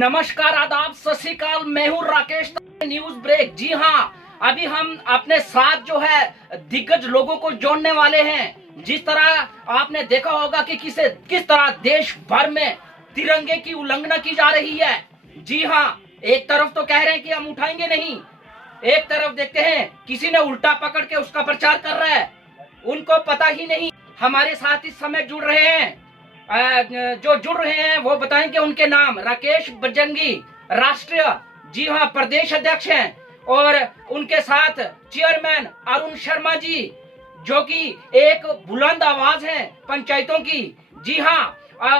नमस्कार, आदाब, सत श्री अकाल। मैं हूँ राकेश, न्यूज ब्रेक। जी हाँ, अभी हम अपने साथ जो है दिग्गज लोगों को जोड़ने वाले हैं। जिस तरह आपने देखा होगा कि किस तरह देश भर में तिरंगे की उल्लंघना की जा रही है। जी हाँ, एक तरफ तो कह रहे हैं कि हम उठाएंगे नहीं, एक तरफ देखते हैं किसी ने उल्टा पकड़ के उसका प्रचार कर रहा है। उनको पता ही नहीं। हमारे साथ इस समय जुड़ रहे हैं, जो जुड़ रहे हैं वो बताएंगे उनके नाम। राकेश बजरंगी राष्ट्रीय, जी हाँ, प्रदेश अध्यक्ष हैं। और उनके साथ चेयरमैन अरुण शर्मा जी, जो कि एक बुलंद आवाज है पंचायतों की। जी हाँ,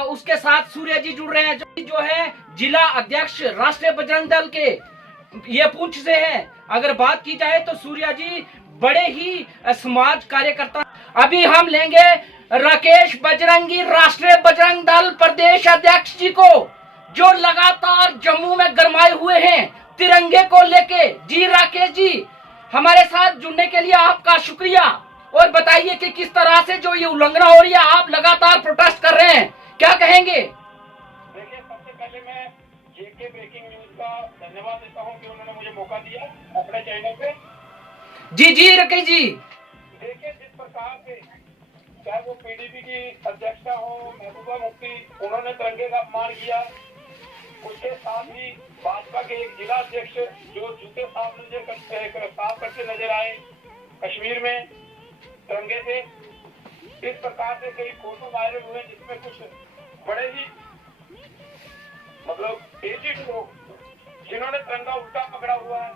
उसके साथ सूर्य जी जुड़ रहे हैं, जो है जिला अध्यक्ष राष्ट्रीय बजरंग दल के, ये पूंछ से हैं। अगर बात की जाए तो सूर्या जी बड़े ही समाज कार्यकर्ता। अभी हम लेंगे राकेश बजरंगी राष्ट्रीय बजरंग दल प्रदेश अध्यक्ष जी को, जो लगातार जम्मू में गरमाए हुए हैं तिरंगे को लेके। जी राकेश जी, हमारे साथ जुड़ने के लिए आपका शुक्रिया। और बताइए कि किस तरह से जो ये उल्लंघना हो रही है, आप लगातार प्रोटेस्ट कर रहे हैं, क्या कहेंगे? देखिए, सबसे पहले मैं जेके ब्रेकिंग न्यूज का धन्यवाद देता हूं कि उन्होंने मुझे मौका दिया अपने चैनल पे। जी राकेश जी, देखिए, जिस प्रकार से चाहे वो पीडीपी की अध्यक्षा हो, महबूबा मुफ्ती, उन्होंने तिरंगे का अपमान किया। उसके साथ ही भाजपा के एक जिला अध्यक्ष जो जूते साफ करते नजर आए कश्मीर में तिरंगे से। इस प्रकार से कई फोटो वायरल हुए जिसमें कुछ बड़े ही मतलब एजिड लोग जिन्होंने तिरंगा उल्टा पकड़ा हुआ है।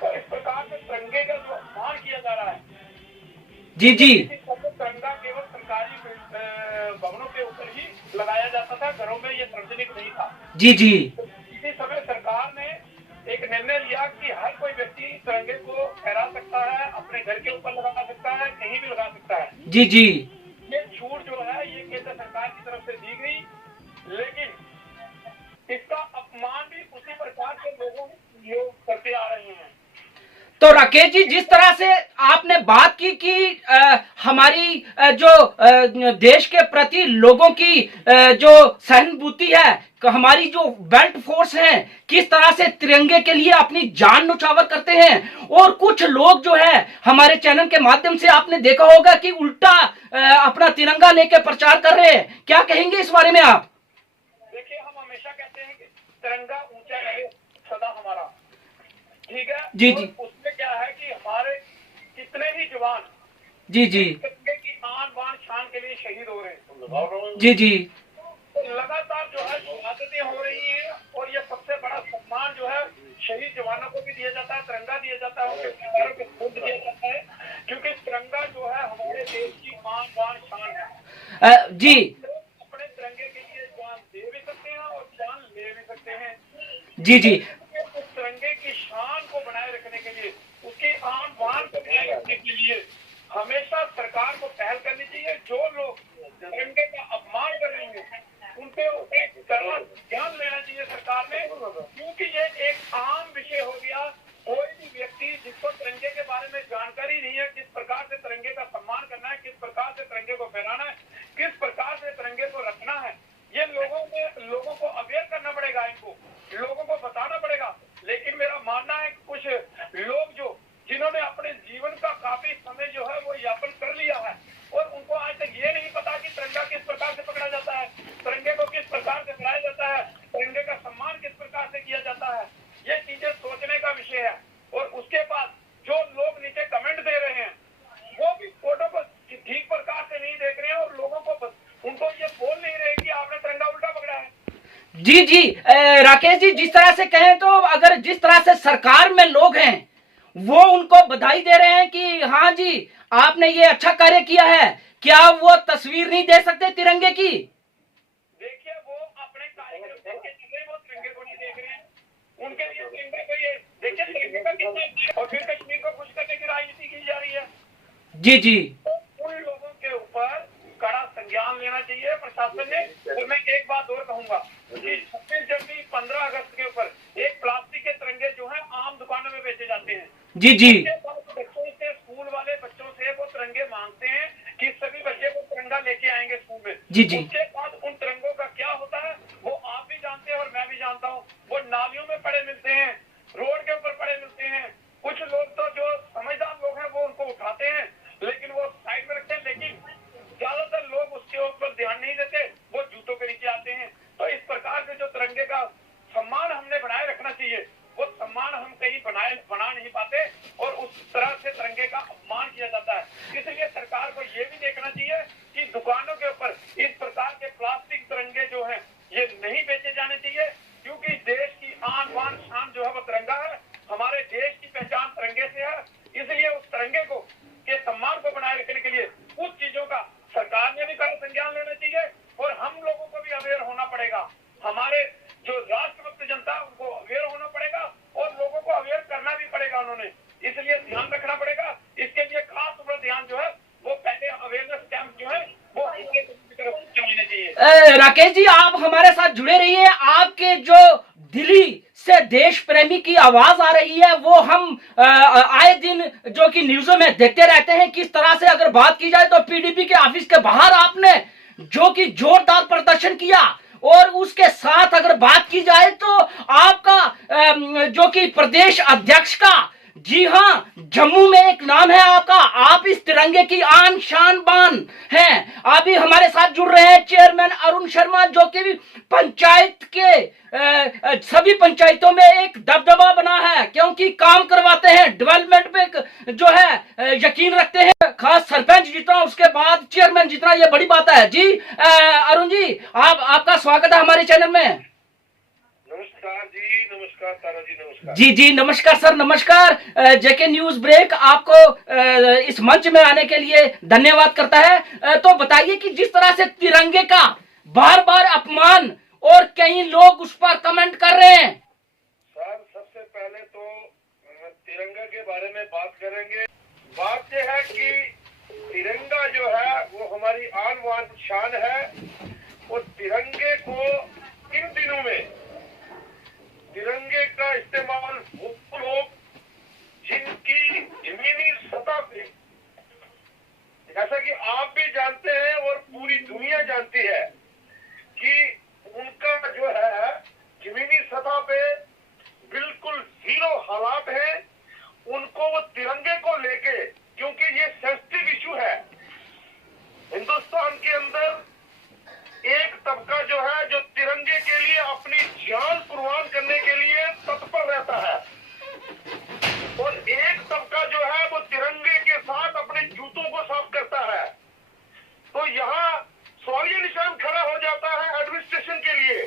तो इस प्रकार से तिरंगे का जो अपमान किया जा रहा है। जी तिरंगा केवल सरकारी भवनों के ऊपर ही लगाया जाता था, घरों में ये सार्वजनिक नहीं था। जी इसी समय सरकार ने एक निर्णय लिया कि हर कोई व्यक्ति तिरंगे को फहरा सकता है, अपने घर के ऊपर लगा सकता है, कहीं भी लगा सकता है। जी ये छूट जो है ये केंद्र सरकार की तरफ से दी गई, लेकिन इसका अपमान भी उसी प्रकार के लोग करते आ रहे हैं। तो राकेश जी, जिस तरह से आपने बात की कि हमारी जो देश के प्रति लोगों की जो सहानुभूति है, हमारी जो बेल्ट फोर्स है किस तरह से तिरंगे के लिए अपनी जान न्यौछावर करते हैं। और कुछ लोग जो है हमारे चैनल के माध्यम से आपने देखा होगा कि उल्टा अपना तिरंगा लेके प्रचार कर रहे हैं, क्या कहेंगे इस बारे में आप? देखिए, हम हमेशा कहते हैं कि तिरंगा ऊंचा रहे सदा हमारा, ठीक है। जी उसमें क्या है कि हमारे कितने ही जवान जी तिरंगे की आन बान शान के लिए शहीद हो रहे हैं। जी तो लगातार जो है शहादतें हो रही है, और ये सबसे बड़ा सम्मान जो है शहीद जवानों को भी दिया जाता है, तिरंगा दिया जाता है, उनके परिवारों को खून दिया जाता है, क्योंकि तिरंगा जो है हमारे देश की आन बान शान है। जी अपने तिरंगे के लिए जान दे भी सकते हैं और जान ले भी सकते हैं। जी उस तिरंगे की शान को बनाए रखने के लिए, उसकी आन बान को बनाए रखने के लिए हमेशा सरकार को पहल करनी चाहिए। जो लोग तिरंगे का अपमान कर रहे हैं उनपे एक कड़ा ध्यान लेना चाहिए सरकार ने, क्योंकि ये एक आम विषय हो गया। कोई भी व्यक्ति जिसको तिरंगे के बारे में जानकारी नहीं है, किस प्रकार से तिरंगे का सम्मान करना है, किस प्रकार से तिरंगे को फहराना है, किस प्रकार से तिरंगे को रखना है, ये लोगों को अवेयर करना पड़ेगा, इनको लोगों को बताना पड़ेगा। लेकिन मेरा मानना है कि कुछ लोग जिन्होंने अपने जीवन का काफी समय जो है वो यापन कर लिया है, और उनको आज तक ये नहीं पता कि तिरंगा किस प्रकार से पकड़ा जाता है, तिरंगे को किस प्रकार से फहराया जाता है, तिरंगे का सम्मान किस प्रकार से किया जाता है। ये चीजें सोचने का विषय है। और उसके बाद जो लोग नीचे कमेंट दे रहे हैं वो भी फोटो को ठीक प्रकार से नहीं देख रहे हैं, और लोगों को उनको ये बोल नहीं रहे कि आपने तिरंगा उल्टा पकड़ा है। जी राकेश जी, जिस तरह से कहें तो अगर जिस तरह से सरकार में लोग हैं वो उनको बधाई दे रहे हैं कि हाँ जी आपने ये अच्छा कार्य किया है, क्या वो तस्वीर नहीं दे सकते तिरंगे की? देखिए, वो अपने कार्यक्रम देख के चले, वो तिरंगे को नहीं देख रहे हैं। उनके लिए तिरंगा को ये देखिए तिरंगे का कितना, और फिर कश्मीर को खुश करने की राजनीति की जा रही है। जी तो उन लोगों के ऊपर कड़ा संज्ञान लेना चाहिए प्रशासन ने। और मैं एक बात और कहूंगा कि 26 जनवरी 15 अगस्त के ऊपर एक प्लास्टिक के तिरंगे जो है आम दुकानों में बेचे जाते हैं। जी बच्चों से, स्कूल वाले बच्चों से वो तिरंगे मांगते हैं कि सभी बच्चे को तिरंगा लेके आएंगे स्कूल में। जी उसके बाद उन तिरंगों का क्या होता है वो आप भी जानते हैं और मैं भी तरह से तिरंगे का अपमान किया जाता है। इसलिए सरकार को ये भी देखना चाहिए कि दुकानों के ऊपर इस प्रकार के प्लास्टिक तिरंगे जो हैं ये नहीं बेचे जाने चाहिए, क्योंकि देश की आन बान शान जो है वो तिरंगा है। हमारे देश की पहचान तिरंगे से है। इसलिए उस तिरंगे को के सम्मान को बनाए रखने के लिए कुछ चीजों का सरकार ने भी कड़ा संज्ञान लेना चाहिए और हम लोगों को भी अवेयर होना पड़ेगा। हमारे जो राष्ट्रभक्त जनता है उनको अवेयर होना पड़ेगा और लोगों को अवेयर करना भी पड़ेगा उन्होंने। इसलिए ध्यान रखना पड़ेगा। इसके लिए खास तौर पर ध्यान जो है वो पहले अवेयरनेस कैंप जो है वो चलने चाहिए। राकेश जी, आप हमारे साथ जुड़े रहिए। आपके जो दिल्ली से देश प्रेमी की आवाज आ रही है वो हम आए दिन जो कि न्यूज़ों में देखते रहते हैं। किस तरह से अगर बात की जाए तो पीडीपी के ऑफिस के बाहर आपने जो कि जोरदार प्रदर्शन किया, और उसके साथ अगर बात की जाए तो आपका जो कि प्रदेश अध्यक्ष का, जी हाँ, जम्मू में एक नाम है आपका। आप इस तिरंगे की आन शान बान हैं। अभी हमारे साथ जुड़ रहे हैं चेयरमैन अरुण शर्मा, जो कि पंचायत के सभी पंचायतों में एक दबदबा बना है, क्योंकि काम करवाते हैं, डेवलपमेंट पे जो है यकीन रखते हैं। खास सरपंच जितना, उसके बाद चेयरमैन जितना, ये बड़ी बात है। जी अरुण जी, आपका स्वागत है हमारे चैनल में। नमस्कार जी, नमस्कार तारा जी, नमस्कार जी नमस्कार सर, नमस्कार। जेके न्यूज ब्रेक आपको इस मंच में आने के लिए धन्यवाद करता है। तो बताइए कि जिस तरह से तिरंगे का बार बार अपमान और कई लोग उस पर कमेंट कर रहे हैं। सर, सबसे पहले तो तिरंगा के बारे में बात करेंगे। बात यह है कि तिरंगा जो है वो हमारी आन बान शान है और तिरंगे को इन दिनों में तिरंगे का इस्तेमाल वो लोग जिनकी जमीनी सतह पे, जैसा कि आप भी जानते हैं और पूरी दुनिया जानती है कि उनका जो है जमीनी सतह पे बिल्कुल जीरो हालात है, उनको वो तिरंगे को लेके, क्योंकि ये सेंसिटिव इशू है। हिंदुस्तान के अंदर एक तबका जो है जो तिरंगे के लिए अपनी जान कुर्बान करने के लिए तत्पर रहता है और एक तबका जो है वो तिरंगे के साथ अपने जूतों को साफ करता है। तो यहाँ सवालिया निशान खड़ा हो जाता है एडमिनिस्ट्रेशन के लिए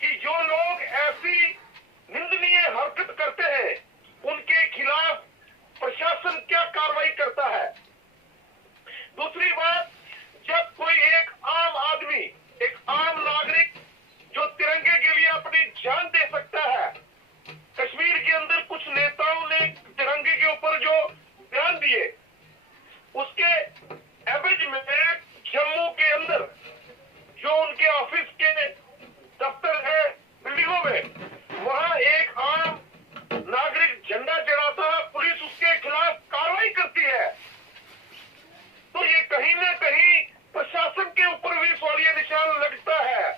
कि जो लोग ऐसी निंदनीय हरकत करते हैं उनके खिलाफ प्रशासन क्या कार्रवाई करता है। दूसरी बात, जब कोई एक आम आदमी, एक आम नागरिक जो तिरंगे के लिए अपनी जान दे सकता है, कश्मीर के अंदर कुछ नेताओं ने तिरंगे के ऊपर जो बयान दिए, उसके एवरेज में जम्मू के अंदर जो उनके ऑफिस के दफ्तर है बिल्डिंगों में, वहां एक आम नागरिक झंडा चढ़ाता है, पुलिस उसके खिलाफ कार्रवाई करती है। तो ये कहीं ना कहीं प्रशासन के ऊपर भी सवालिया निशान लगता है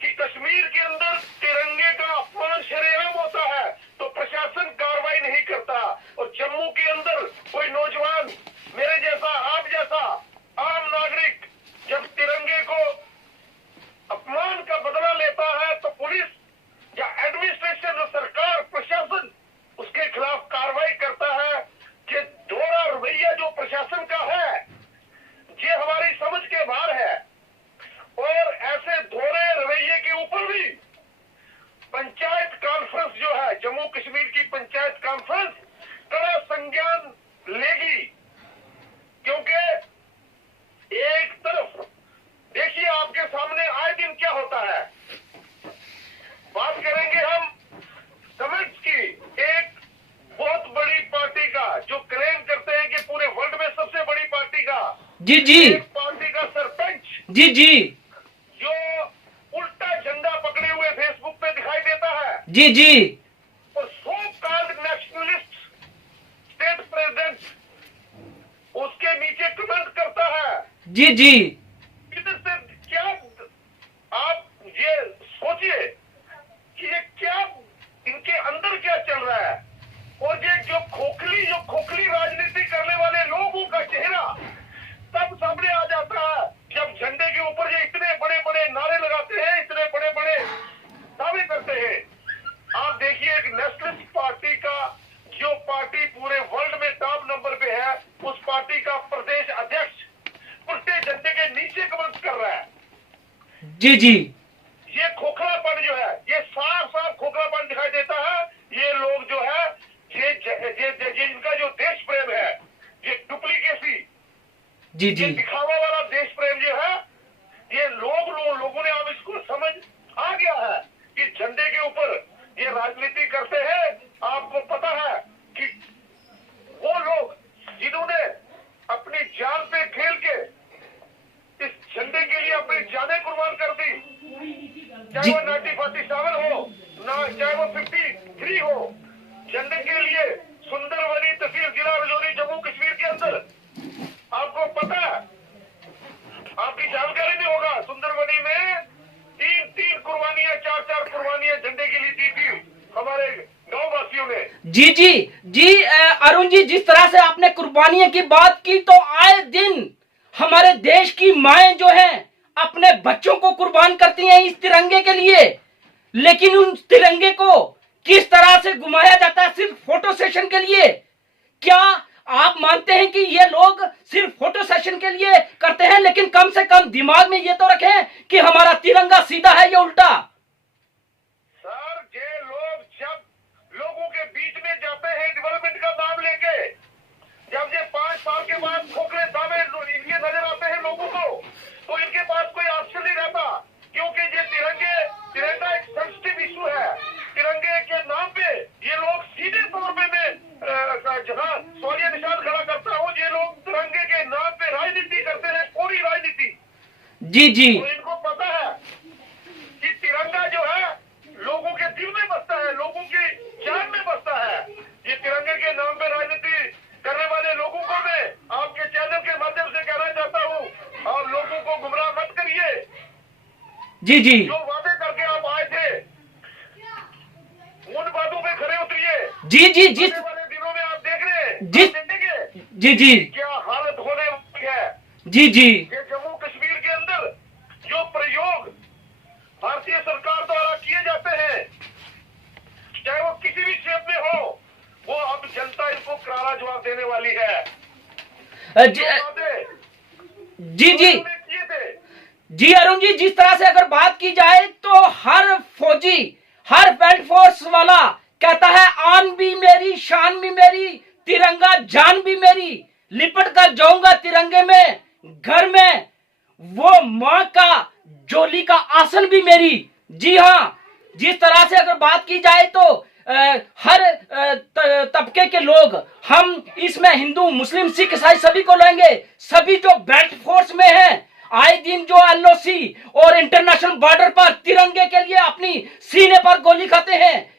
कि कश्मीर के अंदर तिरंगे का अपमान शरेआम होता है तो प्रशासन कार्रवाई नहीं करता, और जम्मू के अंदर कोई नौजवान, मेरे जैसा, आप जैसा आम नागरिक जब तिरंगे को अपमान का बदला लेता है तो पुलिस या एडमिनिस्ट्रेशन और सरकार, प्रशासन उसके खिलाफ कार्रवाई करता है। कि दोहरा रवैया जो प्रशासन का है ये हमारी समझ के बाहर है, और ऐसे दोहरे रवैये के ऊपर भी पंचायत कॉन्फ्रेंस जो है, जम्मू कश्मीर की पंचायत कॉन्फ्रेंस कड़ा संज्ञान लेगी। क्योंकि एक तरफ देखिए आपके सामने आए दिन क्या होता है। बात करेंगे हम कमेंट्स की, एक बहुत बड़ी पार्टी का जो क्लेम करते हैं कि पूरे वर्ल्ड में सबसे बड़ी पार्टी का, जी एक पार्टी का सरपंच, जी जो उल्टा झंडा पकड़े हुए फेसबुक पे दिखाई देता है, जी और so called nationalist state president उसके नीचे कमेंट करता है। जी इधर से क्या आप ये सोचिए कि ये क्या इनके अंदर क्या चल रहा है, और ये जो खोखली राजनीति करने वाले लोगों का चेहरा तब सामने आ जाता है जब झंडे के ऊपर ये इतने बड़े बड़े नारे लगाते हैं, इतने बड़े बड़े दावे करते हैं। आप देखिए एक नेशनलिस्ट पार्टी का, जो पार्टी पूरे जी जी ये खोखलापन जो है, ये साफ साफ खोखलापन दिखाई देता है। ये लोग जो है, ये इनका जो देश प्रेम है, ये डुप्लीकेसी, जी ये जी दिखावा वाला देश प्रेम जो है, ये लोगों ने अब इसको समझ आ गया है कि झंडे के ऊपर ये राजनीति करते हैं। आपको पता है कि वो लोग जिन्होंने अपनी जान पे खेल के इस झंडे के लिए अपनी जानें कुर्बान कर दी, चाहे वो 1947 हो ना, चाहे वो 53 हो, झंडे के लिए सुंदरवनी तहसील जिला राजौरी जम्मू कश्मीर के अंदर, आपको पता है, आपकी जानकारी में होगा, सुंदरवनी में 3 कुर्बानियां, 4 कुर्बानियां झंडे के लिए दी थी हमारे गांव वासियों ने। जी जी जी अरुण जी, जिस तरह से आपने कुर्बानियों की बात की, तो आए दिन हमारे देश की माएं जो हैं अपने बच्चों को कुर्बान करती हैं इस तिरंगे के लिए, लेकिन उन तिरंगे को किस तरह से घुमाया जाता है सिर्फ फोटो सेशन के लिए। क्या आप मानते हैं कि ये लोग सिर्फ फोटो सेशन के लिए करते हैं, लेकिन कम से कम दिमाग में ये तो रखें कि हमारा तिरंगा सीधा है या उल्टा? सर, ये लोग जब लोगों के बीच में जाते हैं डेवलपमेंट का नाम लेके, जब ये 5 साल के बाद खोखले दावे इनके नजर आते हैं लोगों को, तो इनके पास कोई ऑप्शन नहीं रहता, क्योंकि ये तिरंगा एक सेंसिटिव इशू है। तिरंगे के नाम पे ये लोग सीधे तौर पे मैं जहां सवालिया निशान खड़ा करता हूँ, ये लोग तिरंगे के नाम पे राजनीति करते हैं, पूरी राजनीति। जी जी तो इनको पता है कि तिरंगा जो है लोगों के दिल में बसता है, लोगों की जान में बसता है। ये तिरंगे के नाम पे राजनीति करने वाले लोगों को मैं आपके चैनल के माध्यम से कहना चाहता हूँ, आप लोगों को गुमराह मत करिए। जी जी जो वादे करके आप आए थे, उन बातों पे खरे उतरिए। जी जी जी आने वाले दिनों में आप देख रहे हैं, जी आप देखेंगे जी जी क्या हालत होने वाली है। जी जी ये जम्मू कश्मीर के अंदर जो प्रयोग भारतीय सरकार द्वारा किए जाते हैं, चाहे वो किसी भी शेप में हो, वो अब जनता इनको करारा जवाब देने वाली है। जी जो वादे जी जी उन्होंने किए थे, जी अरुण जी, जिस तरह से अगर बात की जाए तो हर फौजी, हर बेल्ट फोर्स वाला कहता है आन भी मेरी, शान भी मेरी, तिरंगा जान भी मेरी, लिपट कर जाऊंगा तिरंगे में, घर में वो माँ का जोली का आसन भी मेरी। जी हाँ, जिस तरह से अगर बात की जाए तो हर तबके के लोग, हम इसमें हिंदू मुस्लिम सिख ईसाई सभी को लेंगे, सभी जो बेल्ट फोर्स में हैं, आए दिन जो एलओसी और इंटरनेशनल बॉर्डर पर तिरंगे के लिए अपनी सीने पर गोली खाते हैं,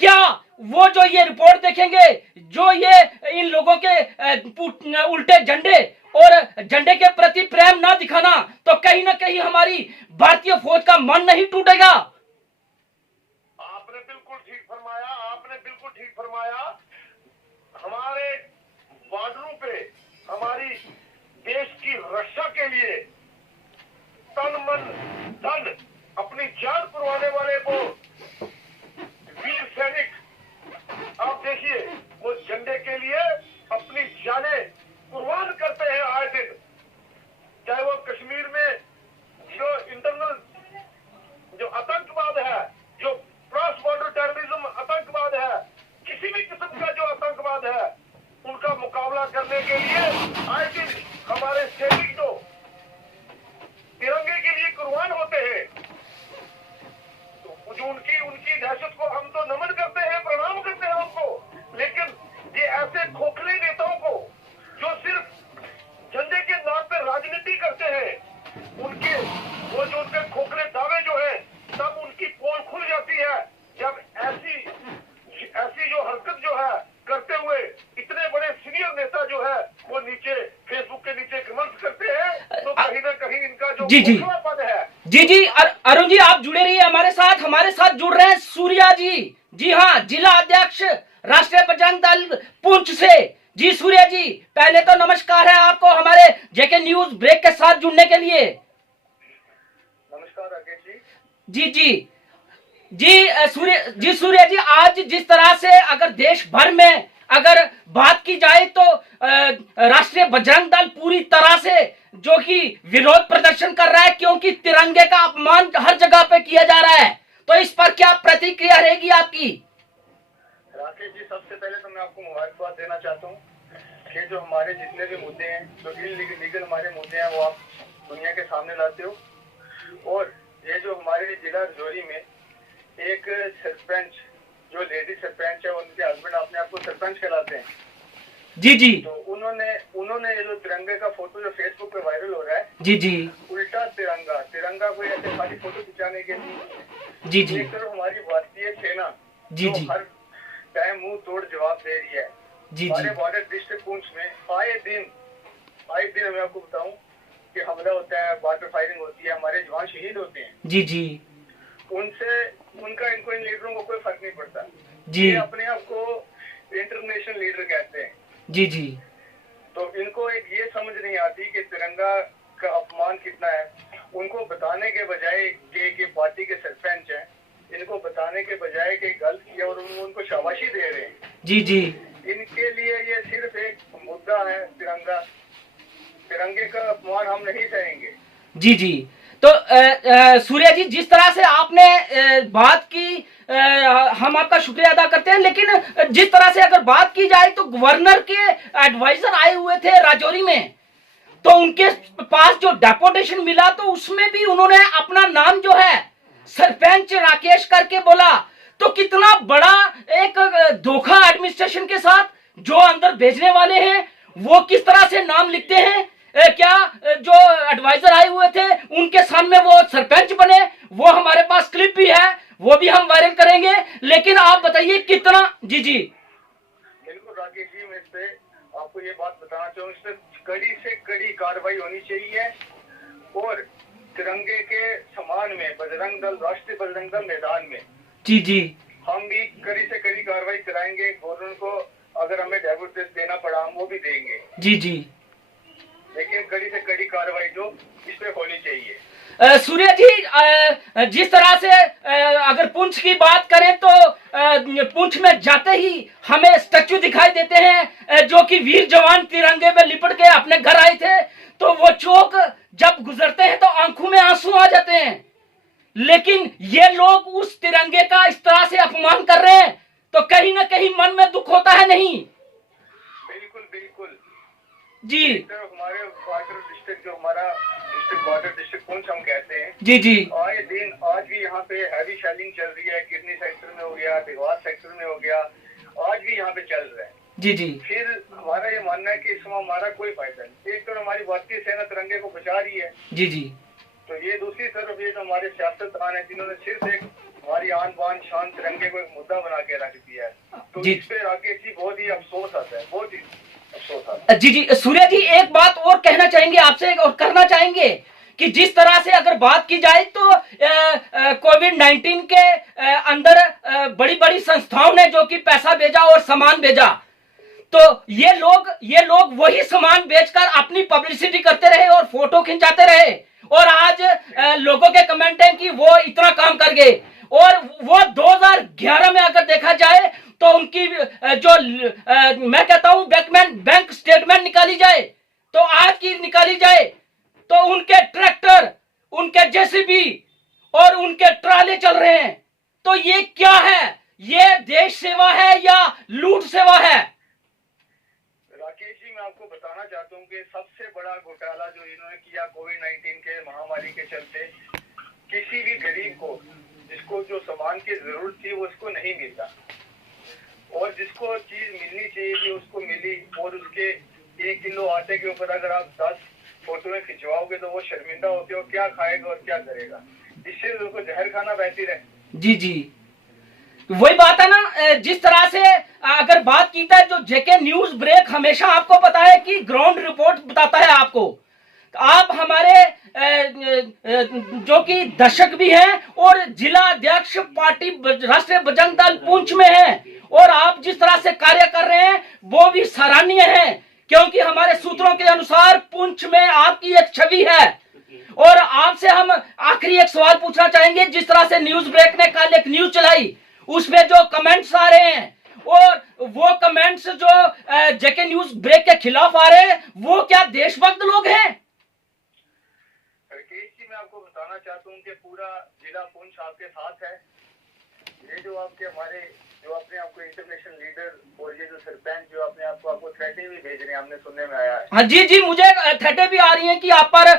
क्या वो जो ये रिपोर्ट देखेंगे, जो ये इन लोगों के उल्टे झंडे और झंडे के प्रति प्रेम ना दिखाना, तो कहीं ना कहीं हमारी भारतीय फौज का मन नहीं टूटेगा? आपने बिल्कुल ठीक फरमाया, आपने बिल्कुल ठीक फरमाया। हमारे बॉर्डरों पे हमारी देश की रक्षा के लिए तन मन धन अपनी जान पुरवाने वाले वो वीर सैनिक, आप देखिए, वो झंडे के लिए अपनी जानें कुर्बान करते हैं आए दिन। चाहे वो कश्मीर में जो इंटरनल जो आतंकवाद है, जो क्रॉस बॉर्डर टेररिज्म आतंकवाद है, किसी भी किस्म का जो आतंकवाद है, उनका मुकाबला करने के लिए आए दिन हमारे सैनिक जो तिरंगे के लिए कुर्बान होते हैं, तो जो उनकी दहशत को हम तो नमन करते हैं, प्रणाम करते हैं उनको। लेकिन ये ऐसे खोखले नेताओं को जो सिर्फ झंडे के नाम पे राजनीति करते हैं, उनके खोखले दावे जो है, तब उनकी पोल खुल जाती है जब ऐसी जो हरकत जो है करते हुए इतने बड़े सीनियर नेता जो है वो नीचे फेसबुक के नीचे कमेंट करते हैं, तो कहीं ना कहीं इनका जो खोखलापन है। जी अरुण जी, आप जुड़े रहिए हमारे साथ जुड़ रहे हैं सूर्या जी। जी हाँ, जिला अध्यक्ष राष्ट्रीय बजरंग दल पुंछ से। जी सूर्या जी, पहले तो नमस्कार है आपको हमारे जेके न्यूज ब्रेक के साथ जुड़ने के लिए। नमस्कार राकेश जी जी। जी सूर्या जी, आज जिस तरह से अगर देश भर में अगर बात की जाए तो राष्ट्रीय बजरंग दल पूरी तरह से जो कि विरोध प्रदर्शन कर रहा है, क्योंकि तिरंगे का अपमान हर जगह पे किया जा रहा है। तो इस पर क्या प्रतिक्रिया रहेगी आपकी? राकेश जी, सबसे पहले तो मैं आपको मुबारकबाद देना चाहता हूँ कि जो हमारे जितने भी मुद्दे हैं, जो इलीगल हमारे मुद्दे हैं, वो आप दुनिया के सामने लाते हो। और ये जो हमारे जिला रजौरी में एक सरपंच, जो लेडी सरपंच है, उनके हस्बैंड अपने आप को सरपंच कहलाते हैं। जी जी। तो उन्होंने ये जो तिरंगे का फोटो जो फेसबुक पे वायरल हो रहा है, जी जी। उल्टा तिरंगा कोई ऐसे खाली फोटो खिंचाने के लिए, जी जी। एक तरफ हमारी भारतीय सेना जी जी। जो हर टाइम मुंह तोड़ जवाब दे रही है। जी हमारे जी। बॉर्डर डिस्ट्रिक्ट पुंछ में आए दिन मैं आपको बताऊं कि हमला होता है, बॉर्डर फायरिंग होती है, हमारे जवान शहीद होते हैं। जी जी। इनको इन लीडरों को कोई फर्क नहीं पड़ता। जी। ये अपने आप को इंटरनेशनल लीडर कहते हैं। जी जी। तो इनको एक ये समझ नहीं आती कि तिरंगा का अपमान कितना है। उनको बताने के बजाय कि पार्टी के सरपंच हैं, इनको बताने के बजाय कि गलत किया और उनको शाबाशी दे रहे हैं। जी जी। इनके लिए ये सिर्फ एक मुद्दा है तिरंगे का अपमान हम नहीं सहेंगे। जी जी। तो सूर्या जी, जिस तरह से आपने बात की, हम आपका शुक्रिया अदा करते हैं, लेकिन जिस तरह से अगर बात की जाए तो गवर्नर के एडवाइजर आए हुए थे राजौरी में, तो उनके पास जो डेपुटेशन मिला तो उसमें भी उन्होंने अपना नाम जो है सरपंच राकेश करके बोला। तो कितना बड़ा एक धोखा एडमिनिस्ट्रेशन के साथ, जो अंदर भेजने वाले हैं वो किस तरह से नाम लिखते हैं। क्या जो एडवाइजर आए हुए थे उनके सामने वो सरपंच बने, वो हमारे पास क्लिप भी है, वो भी हम वायरल करेंगे। लेकिन आप बताइए कितना। जी जी। बिल्कुल राकेश जी, मैं इस पे आपको ये बात बताना चाहूँ, इस पे कड़ी से कड़ी कार्रवाई होनी चाहिए। और तिरंगे के सम्मान में बजरंग दल, राष्ट्रीय बजरंग दल मैदान में जी जी। हम भी कड़ी से कड़ी कार्रवाई कराएंगे। गवर्नमेंट को अगर हमें डेपुटेशन देना पड़ा हम वो भी देंगे। जी जी। लेकिन कड़ी से कड़ी कार्रवाई जो इस पे होनी चाहिए। सूर्य जी, जिस तरह से अगर पुंछ की बात करें तो पुंछ में जाते ही हमें स्टैचू दिखाई देते हैं, जो कि वीर जवान तिरंगे में लिपट के अपने घर आए थे। तो वो चौक जब गुजरते हैं तो आंखों में आंसू आ जाते हैं। लेकिन ये लोग उस तिरंगे का इस तरह से अपमान कर रहे हैं, तो कहीं ना कहीं मन में दुख होता है नहीं? बिल्कुल बिल्कुल जी। तो हमारे बॉर्डर डिस्ट्रिक्ट, जो हमारा डिस्ट्रिक्ट बॉर्डर डिस्ट्रिक्ट पुंछ हम कहते हैं, जी जी, आए दिन आज भी यहाँ पे हैवी शेलिंग चल रही है। किडनी सेक्टर में हो गया, देवास सेक्टर में हो गया, आज भी यहाँ पे चल रहा है। जी जी। फिर हमारा ये मानना है कि इसमें हमारा कोई फायदा नहीं। एक तो हमारी भारतीय सेना तिरंगे को बचा रही है, जी जी। तो ये दूसरी तरफ ये जो हमारे सियासतदान है जिन्होंने सिर्फ एक हमारी आन बान शान तिरंगे को एक मुद्दा बना के रख दिया है। तो जी। इस पे राकेश जी बहुत ही अफसोस आता है, बहुत ही अफसोस आता है। जी जी। सूर्य जी, एक बात और कहना चाहेंगे आपसे और करना चाहेंगे कि जिस तरह से अगर बात की जाए तो कोविड-19 के अंदर बड़ी बड़ी संस्थाओं ने जो कि पैसा भेजा और सामान भेजा, तो ये लोग वही सामान बेचकर अपनी पब्लिसिटी करते रहे और फोटो खिंचाते रहे। और आज लोगों के कमेंट हैं कि वो इतना काम कर गए। और वो 2011 में अगर देखा जाए तो उनकी जो मैं कहता हूं बैंक स्टेटमेंट निकाली जाए, तो आज की निकाली जाए तो उनके ट्रैक्टर, उनके जेसीबी और उनके ट्राले चल रहे हैं। तो ये क्या है? ये देश सेवा है या लूट सेवा है? राकेश जी, मैं आपको बताना चाहता हूँ कि सबसे बड़ा घोटाला जो इन्होंने किया कोविड-19 के महामारी के चलते, किसी भी गरीब को जिसको जो सामान की जरूरत थी वो उसको नहीं मिला, और जिसको चीज मिलनी चाहिए थी उसको मिली। और उसके 1 किलो आटे के ऊपर अगर आप 10 फोटोएं खिंचवाओगे तो वो शर्मिंदा होते हो, क्या खाएगा और क्या करेगा। इससे उसको जहर खाना बेहतर है। जी जी। वही बात है ना, जिस तरह से अगर बात की जाए जो जेके न्यूज ब्रेक हमेशा आपको पता है कि ग्राउंड रिपोर्ट बताता है आपको। आप हमारे जो कि दर्शक भी हैं और जिला अध्यक्ष पार्टी राष्ट्रीय बजरंग दल पुंछ में हैं, और आप जिस तरह से कार्य कर रहे हैं वो भी सराहनीय है, क्योंकि हमारे सूत्रों के अनुसार पुंछ में आपकी एक छवि है। और आपसे हम आखिरी एक सवाल पूछना चाहेंगे। जिस तरह से न्यूज ब्रेक ने कल एक न्यूज चलाई, उसमें जो कमेंट्स आ रहे हैं और वो कमेंट्स जो जेके न्यूज ब्रेक के खिलाफ आ रहे हैं, वो क्या देशभक्त लोग हैं? राकेश जी, मैं आपको बताना चाहता हूँ कि पूरा जिला पुंछ आपके साथ है। ये जो आपके हमारे जो अपने आपको इंटरनेशनल लीडर और ये जो सरपंच जो अपने आपको थ्रेटें भी भेज रहे हैं, हमने सुनने में आया है। हाँ जी जी, मुझे थ्रेटें भी आ रही हैं कि आप पर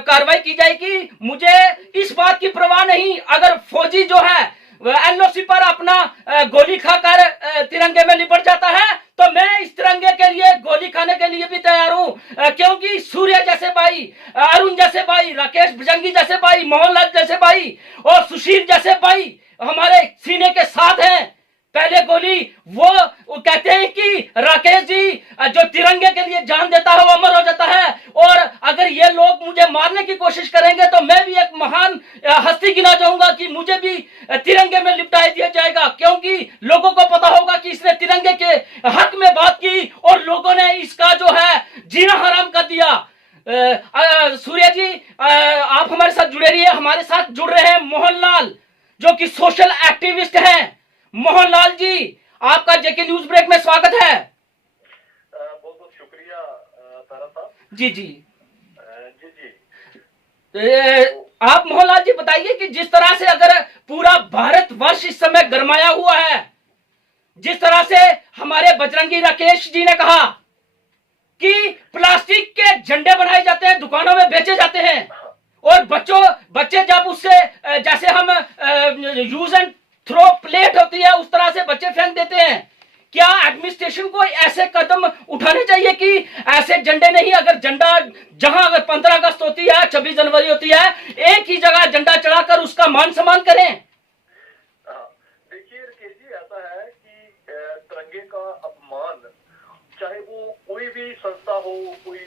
कार्रवाई की जाएगी। मुझे इस बात की परवाह नहीं, अगर फौजी जो है एलओसी पर अपना गोली खाकर तिरंगे में लिपट जाता है तो मैं इस तिरंगे के लिए गोली खाने के लिए भी तैयार हूं, क्योंकि सूर्य जैसे भाई, अरुण जैसे भाई, राकेश भुजंगी जैसे भाई, मोहनलाल जैसे भाई और सुशील जैसे भाई हमारे सीने के साथ हैं। पहले गोली वो कहते हैं कि राकेश जी जो तिरंगे के लिए जान देता है वो अमर हो जाता है, और अगर ये लोग मुझे मारने की कोशिश करेंगे तो मैं भी एक महान हस्ती गिना जाऊंगा कि मुझे भी तिरंगे में लिपटाई दिया जाएगा, क्योंकि लोगों को पता होगा कि इसने तिरंगे के हक में बात की और लोगों ने इसका जो है जीना हराम कर दिया। सूर्य जी, आप हमारे साथ जुड़े रहिए। हमारे साथ जुड़ रहे हैं मोहनलाल, जो कि सोशल एक्टिविस्ट हैं। मोहनलाल जी, आपका जेके न्यूज ब्रेक में स्वागत है। बहुत बहुत शुक्रिया तारा साहब। जी जी जी जी, आप मोहनलाल जी बताइए कि जिस तरह से अगर पूरा भारतवर्ष इस समय गरमाया हुआ है, जिस तरह से हमारे बजरंगी राकेश जी ने कहा कि प्लास्टिक के झंडे बनाए जाते हैं, दुकानों में बेचे जाते हैं, और बच्चे जब उससे जैसे हम यूज एंड थ्रो प्लेट होती है उस तरह से बच्चे फेंक देते हैं, क्या एडमिनिस्ट्रेशन को ऐसे कदम उठाने चाहिए कि ऐसे झंडे नहीं, अगर झंडा जहां अगर 15 अगस्त होती है, 26 जनवरी होती है, एक ही जगह झंडा चढ़ाकर उसका मान सम्मान करें? देखिए राकेश जी, ऐसा है कि तिरंगे का अपमान, चाहे वो कोई भी संस्था हो, कोई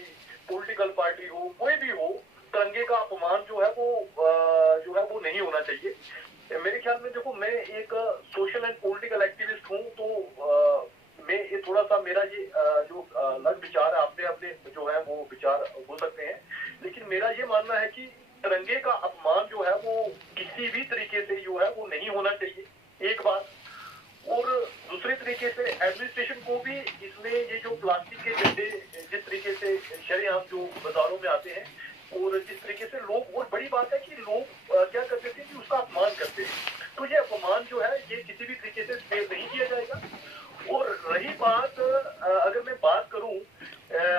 पॉलिटिकल पार्टी हो, कोई भी हो, तिरंगे का अपमान जो है वो नहीं होना चाहिए। मेरे ख्याल में देखो, मैं एक सोशल एंड पॉलिटिकल एक्टिविस्ट हूँ, तो मैं ये थोड़ा सा मेरा ये जो अलग विचार है, अपने अपने जो है वो विचार हो सकते हैं, लेकिन मेरा ये मानना है कि तिरंगे का अपमान जो है वो किसी भी तरीके से जो है वो नहीं होना चाहिए, एक बात। और दूसरे तरीके से एडमिनिस्ट्रेशन को भी इसमें ये जो प्लास्टिक के झंडे जिस तरीके से शरेआम जो बाजारों में आते हैं और जिस तरीके से लोग, और बड़ी बात है कि लोग क्या करते थे कि उसका अपमान करते हैं, तो ये अपमान जो है ये किसी भी तरीके से स्पेयर नहीं किया जाएगा। और रही बात, अगर मैं बात करूं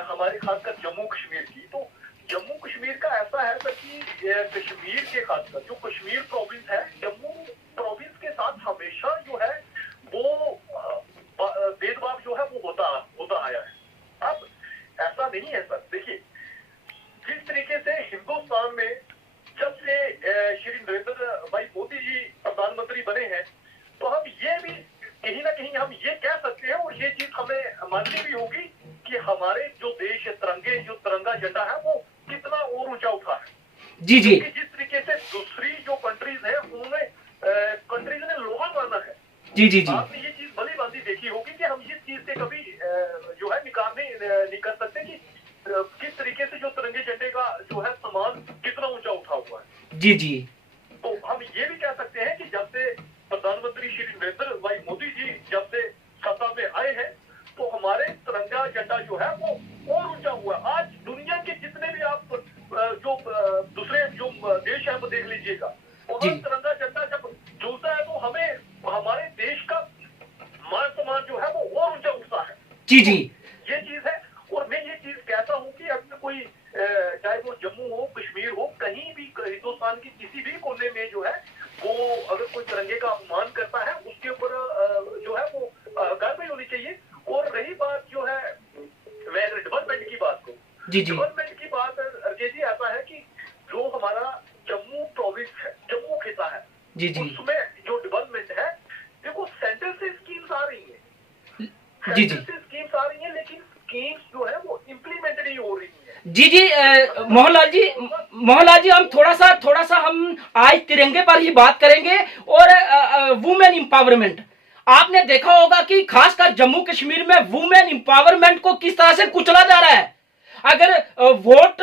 हमारे खासकर जम्मू कश्मीर की, तो जम्मू कश्मीर का ऐसा है सर कि कश्मीर के खासकर जो कश्मीर प्रोविंस है, जम्मू प्रोविंस के साथ हमेशा जो है वो भेदभाव जो है वो होता आया है। अब ऐसा नहीं है सर, देखिए जिस तरीके से हिंदुस्तान में जब से श्री नरेंद्र भाई मोदी जी प्रधानमंत्री बने हैं, तो हम ये भी कहीं ना कहीं हम ये कह सकते हैं और ये चीज हमें माननी भी होगी कि हमारे जो देश जो तिरंगा झंडा है वो कितना और ऊंचा उठा है। जी जी, जिस तरीके से दूसरी जो कंट्रीज है उन्होंने कंट्रीज ने लोहा माना है। जी जी जी, आपने ये चीज भली भांति देखी होगी कि हम इस चीज से कभी जो है निकाल नहीं कर सकते कि किस तरीके से जो तिरंगे झंडे का जो है सम्मान कितना ऊंचा उठा हुआ है। जी जी, तो हम ये भी कह सकते हैं कि जब से प्रधानमंत्री श्री नरेंद्र भाई मोदी जी जब से सत्ता में आए हैं, तो हमारे तिरंगा झंडा जो है वो और ऊंचा हुआ है। आज दुनिया के जितने भी आप जो दूसरे जो देश है वो देख लीजिएगा, और तिरंगा झंडा जब झूलता है तो हमें हमारे देश का मान सम्मान जो है वो और ऊंचा उठता है। जी जी, ये चीज है। और मैं ये चीज कहता हूँ कि अगर कोई चाहे वो जम्मू हो, कश्मीर हो, कहीं भी हिंदुस्तान की किसी भी कोने में जो है वो अगर कोई तिरंगे का अपमान करता है, उसके ऊपर जो है वो कार्रवाई होनी चाहिए। और रही बात जो है, मैं डेवलपमेंट की बात करूँ, डेवलपमेंट की बात जी ऐसा है कि जो हमारा जम्मू प्रोविंस है, जम्मू खिता है, जी जी, उसमें जो डेवलपमेंट है, देखो सेंटर से स्कीम्स आ रही है, जी जी, सेंटर से स्कीम्स आ रही है, लेकिन स्कीम्स जो है वो इम्प्लीमेंट नहीं हो रही है। जी जी, मोहनलाल जी हम थोड़ा सा हम आज तिरंगे पर ही बात करेंगे और वुमेन एम्पावरमेंट। आपने देखा होगा कि खासकर जम्मू कश्मीर में वुमेन एम्पावरमेंट को किस तरह से कुचला जा रहा है। अगर वोट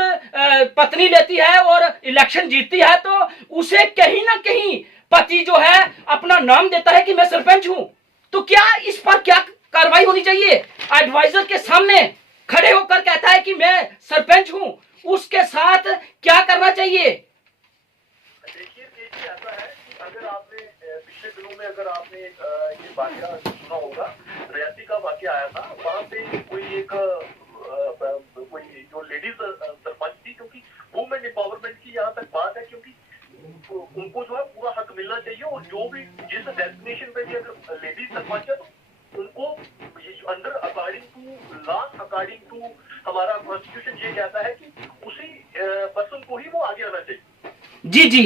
पत्नी लेती है और इलेक्शन जीतती है तो उसे कहीं ना कहीं पति जो है अपना नाम देता है कि मैं सरपंच हूं, तो क्या इस पर क्या कार्रवाई होनी चाहिए? एडवाइजर के सामने खड़े होकर कहता है कि मैं सरपंच हूं, उसके साथ क्या करना चाहिए? देखिए ऐसा है कि अगर आपने पिछले दिनों में अगर आपने ये वाकया सुना होगा, रियासी का वाकया आया था, वहाँ पे कोई जो लेडीज सरपंच थी, क्योंकि वुमेन एम्पावरमेंट की यहाँ तक बात है, क्योंकि उनको जो है पूरा हक मिलना चाहिए, और जो भी जिस डेस्टिनेशन पे भी अगर लेडीज सरपंच है तो उनको under according to law, according to हमारा कॉन्स्टिट्यूशन ये कहता है कि उसी पर्सन को ही वो आगे आना चाहिए। जी जी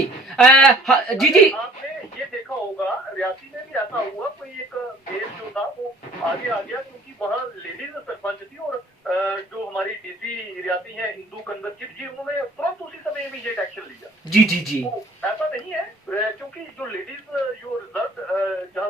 जी आपने ये देखा होगा रियासी में भी ऐसा हुआ, कोई एक मेल जो था वो आगे आ गया, क्योंकि वहाँ लेडीज सरपंच थी, और जो हमारी डीसी रियासी है इंदू कन्वर्जित जी, उन्होंने तुरंत उसी समय इमीडिएट एक्शन लिया। जी जी जी तो ऐसा नहीं है, क्योंकि जो लेडीज जो रिजल्ट जहाँ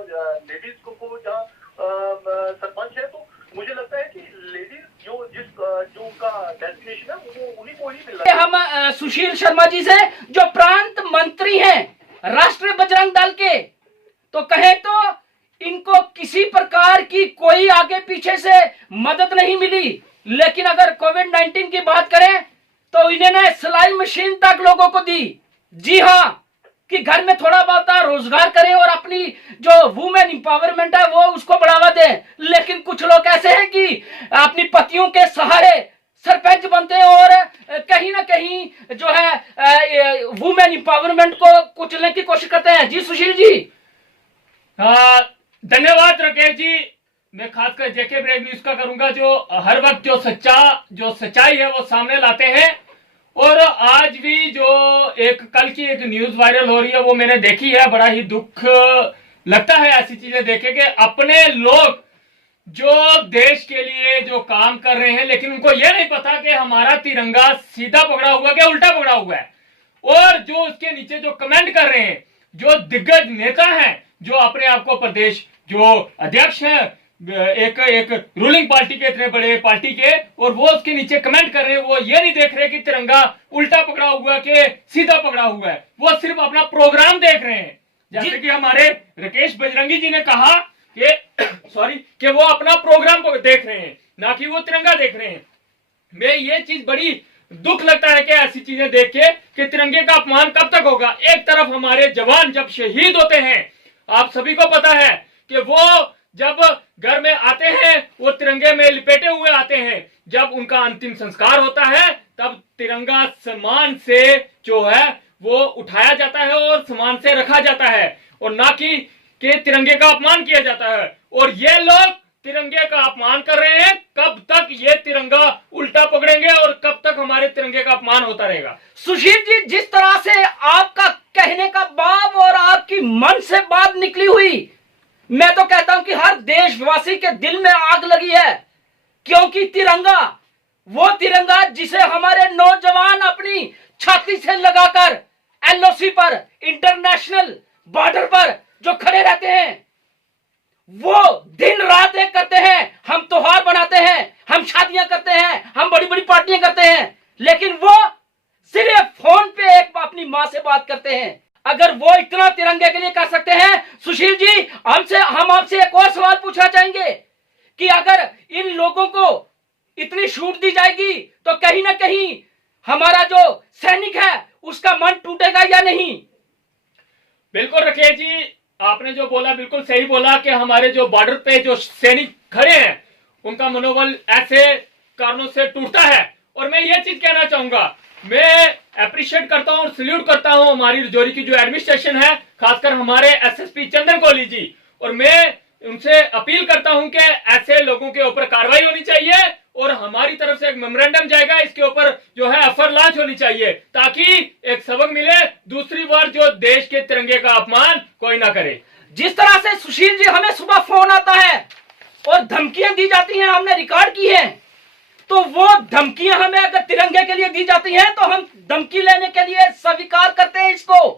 लेडीज को जहाँ सरपंच है, तो मुझे लगता है कि लेडीज जो उनका डेस्टिनेशन है वो उन्हीं को ही मिल रहा है। हम सुशील शर्मा जी से, जो प्रांत मंत्री हैं राष्ट्रीय बजरंग दल के, तो कहें तो इनको किसी प्रकार की कोई आगे पीछे से मदद नहीं मिली, लेकिन अगर कोविड-19 की बात करें तो इन्होंने सिलाई मशीन तक लोगों को दी। जी हाँ, कि घर में थोड़ा बहुत रोजगार करें और अपनी जो वुमेन एम्पावरमेंट है वो उसको बढ़ावा दें। लेकिन कुछ लोग ऐसे हैं कि अपनी पतियों के सहारे सरपंच बनते हैं और कहीं ना कहीं जो है वुमेन एम्पावरमेंट को कुचलने की कोशिश करते हैं। जी सुशील जी। धन्यवाद राकेश जी। मैं खासकर जेके ब्रेक न्यूज का करूंगा, जो हर वक्त जो सच्चाई है वो सामने लाते हैं। और आज भी जो कल की एक न्यूज वायरल हो रही है वो मैंने देखी है, बड़ा ही दुख लगता है ऐसी चीजें देखे कि अपने लोग जो देश के लिए जो काम कर रहे हैं, लेकिन उनको ये नहीं पता कि हमारा तिरंगा सीधा पकड़ा हुआ है कि उल्टा पकड़ा हुआ है। और जो उसके नीचे जो कमेंट कर रहे हैं, जो दिग्गज नेता हैं, जो अपने आप को प्रदेश जो अध्यक्ष हैं एक रूलिंग पार्टी के, इतने बड़े पार्टी के, और वो उसके नीचे कमेंट कर रहे हैं, वो ये नहीं देख रहे कि तिरंगा उल्टा पकड़ा हुआ है कि सीधा पकड़ा हुआ है, वो सिर्फ अपना प्रोग्राम देख रहे हैं। जैसे कि हमारे राकेश बजरंगी जी ने कहा कि वो अपना प्रोग्राम देख रहे हैं, ना कि वो तिरंगा देख रहे हैं। मैं ये चीज बड़ी दुख लगता है कि ऐसी चीजें देख के कि तिरंगे का अपमान कब तक होगा। एक तरफ हमारे जवान जब शहीद होते हैं, आप सभी को पता है कि वो जब घर में आते हैं वो तिरंगे में लिपेटे हुए आते हैं, जब उनका अंतिम संस्कार होता है तब तिरंगा सम्मान से जो है वो उठाया जाता है और सम्मान से रखा जाता है, और ना कि तिरंगे का अपमान किया जाता है। और ये लोग तिरंगे का अपमान कर रहे हैं। कब तक ये तिरंगा उल्टा पकड़ेंगे और कब तक हमारे तिरंगे का अपमान होता रहेगा? सुशील जी, जिस तरह से आपका कहने का भाव और आपकी मन से बात निकली हुई, मैं तो कहता हूं कि हर देशवासी के दिल में आग लगी है, क्योंकि तिरंगा, वो तिरंगा जिसे हमारे नौजवान अपनी छाती से लगाकर एलओसी पर, इंटरनेशनल बॉर्डर पर जो खड़े रहते हैं, वो दिन रात एक करते हैं। हम त्योहार बनाते हैं, हम शादियां करते हैं, हम बड़ी बड़ी पार्टियां करते हैं, लेकिन वो सिर्फ फोन पे एक अपनी मां से बात करते हैं। अगर वो इतना तिरंगे के लिए कर सकते हैं, सुशील जी, हम आपसे एक और सवाल पूछना चाहेंगे कि अगर इन लोगों को इतनी छूट दी जाएगी तो कहीं ना कहीं हमारा जो सैनिक है उसका मन टूटेगा या नहीं? बिल्कुल राकेश जी, आपने जो बोला बिल्कुल सही बोला कि हमारे जो बॉर्डर पे जो सैनिक खड़े हैं उनका मनोबल ऐसे कारणों से टूटता है। और मैं ये चीज कहना चाहूंगा, मैं अप्रिशिएट करता हूं और सल्यूट करता हूं हमारी रजौरी की जो एडमिनिस्ट्रेशन है, खासकर हमारे एसएसपी चंदन कोहली जी, और मैं उनसे अपील करता हूं कि ऐसे लोगों के ऊपर कार्रवाई होनी चाहिए और हमारी तरफ से एक मेमोरेंडम जाएगा, इसके ऊपर जो है एफआईआर लॉन्च होनी चाहिए, ताकि एक सबक मिले, दूसरी बार जो देश के तिरंगे का अपमान कोई ना करे। जिस तरह से सुशील जी हमें सुबह फोन आता है और धमकियां दी जाती हैं, हमने रिकॉर्ड की है, तो वो धमकियां हमें अगर तिरंगे के लिए दी जाती हैं तो हम धमकी लेने के लिए स्वीकार करते हैं इसको,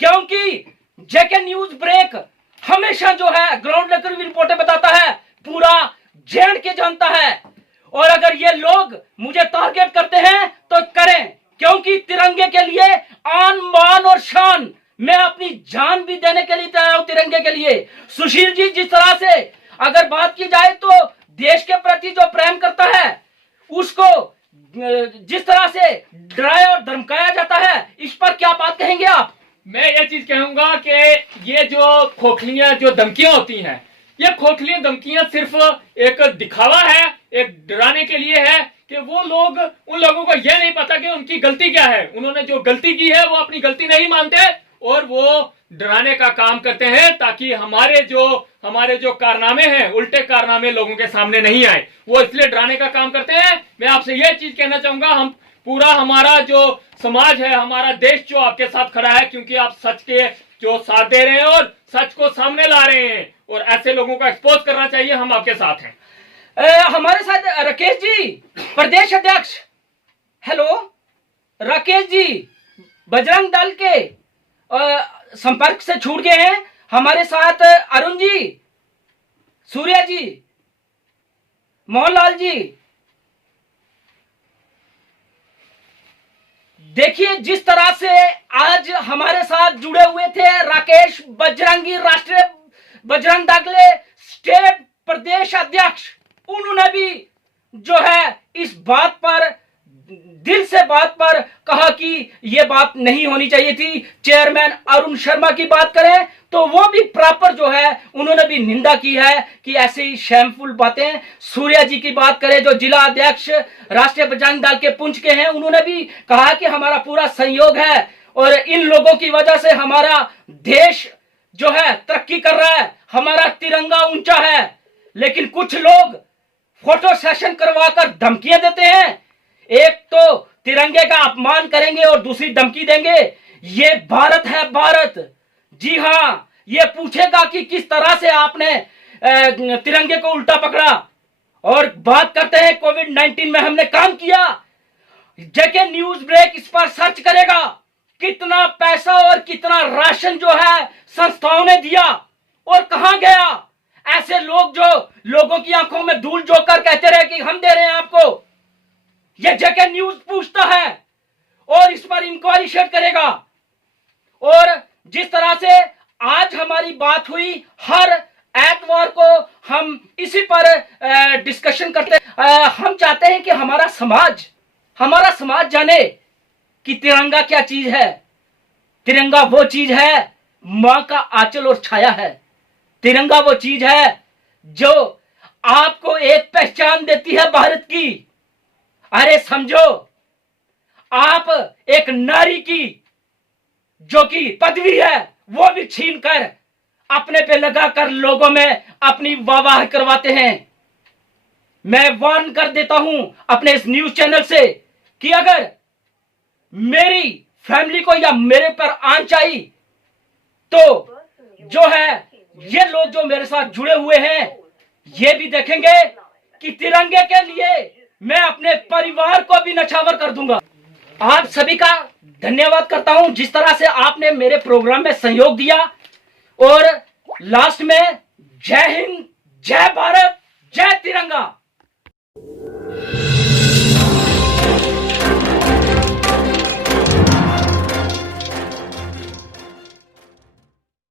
क्योंकि जेके न्यूज ब्रेक हमेशा जो है ग्राउंड लेवल की रिपोर्टें बताता है, पूरा जेएंड के जानता है। और अगर ये लोग मुझे टारगेट करते हैं तो करें, क्योंकि तिरंगे के लिए आन मान और शान मैं अपनी जान भी देने के लिए तैयार हूं तिरंगे के लिए। सुशील जी, जिस तरह से अगर बात की जाए तो देश के प्रति जो प्रेम करता है उसको जिस तरह से डराया और धमकाया जाता है, इस पर क्या बात कहेंगे आप? मैं ये चीज कहूंगा कि ये जो खोखलियां जो धमकियां होती हैं, ये खोखली धमकियां सिर्फ एक दिखावा है, एक डराने के लिए है कि वो लोग, उन लोगों को ये नहीं पता कि उनकी गलती क्या है। उन्होंने जो गलती की है वो अपनी गलती नहीं मानते और वो डराने का काम करते हैं ताकि हमारे जो कारनामे हैं, उल्टे कारनामे लोगों के सामने नहीं आए। वो इसलिए डराने का काम करते हैं। मैं आपसे ये चीज कहना चाहूंगा, हम पूरा हमारा जो समाज है, हमारा देश जो आपके साथ खड़ा है, क्योंकि आप सच के जो साथ दे रहे हैं और सच को सामने ला रहे हैं और ऐसे लोगों को एक्सपोज करना चाहिए। हम आपके साथ हैं। हमारे साथ राकेश जी, प्रदेश अध्यक्ष। हेलो राकेश जी, बजरंग दल के संपर्क से छूट गए हैं। हमारे साथ अरुण जी, सूर्या जी, मोहनलाल जी। देखिए जिस तरह से आज हमारे साथ जुड़े हुए थे राकेश बजरंगी, राष्ट्रीय बजरंग दल स्टेट प्रदेश अध्यक्ष, उन्होंने भी जो है इस बात पर, दिल से बात पर कहा कि यह बात नहीं होनी चाहिए थी। चेयरमैन अरुण शर्मा की बात करें तो वो भी प्रॉपर जो है उन्होंने भी निंदा की है कि ऐसे ही शेमफुल बातें। सूर्या जी की बात करें जो जिला अध्यक्ष राष्ट्रीय बजरंग दल के पुंछ के हैं, उन्होंने भी कहा कि हमारा पूरा सहयोग है और इन लोगों की वजह से हमारा देश जो है तरक्की कर रहा है, हमारा तिरंगा ऊंचा है। लेकिन कुछ लोग फोटो सेशन करवाकर धमकियां देते हैं, एक तो तिरंगे का अपमान करेंगे और दूसरी धमकी देंगे। ये भारत है, भारत। जी हाँ, ये पूछेगा कि किस तरह से आपने तिरंगे को उल्टा पकड़ा। और बात करते हैं कोविड-19 में हमने काम किया। जेके न्यूज ब्रेक इस पर सर्च करेगा कितना पैसा और कितना राशन जो है संस्थाओं ने दिया और कहां गया। ऐसे लोग जो लोगों की आंखों में धूल झोंककर कहते रहे कि हम दे रहे हैं आपको, ये जेके न्यूज पूछता है और इस पर इंक्वायरी शेड करेगा। और जिस तरह से आज हमारी बात हुई, हर एतवार को हम इसी पर डिस्कशन करते हैं। हम चाहते हैं कि हमारा समाज जाने कि तिरंगा क्या चीज है। तिरंगा वो चीज है, मां का आंचल और छाया है। तिरंगा वो चीज है जो आपको एक पहचान देती है भारत की। अरे समझो, आप एक नारी की जो कि पदवी है वो भी छीनकर अपने पे लगाकर लोगों में अपनी वाहवाही करवाते हैं। मैं वार्न कर देता हूं अपने इस न्यूज चैनल से कि अगर मेरी फैमिली को या मेरे पर आंच आई तो जो है ये लोग जो मेरे साथ जुड़े हुए हैं ये भी देखेंगे कि तिरंगे के लिए मैं अपने परिवार को भी नछावर कर दूंगा। आप सभी का धन्यवाद करता हूं जिस तरह से आपने मेरे प्रोग्राम में सहयोग दिया। और लास्ट में जय हिंद, जय भारत, जय तिरंगा।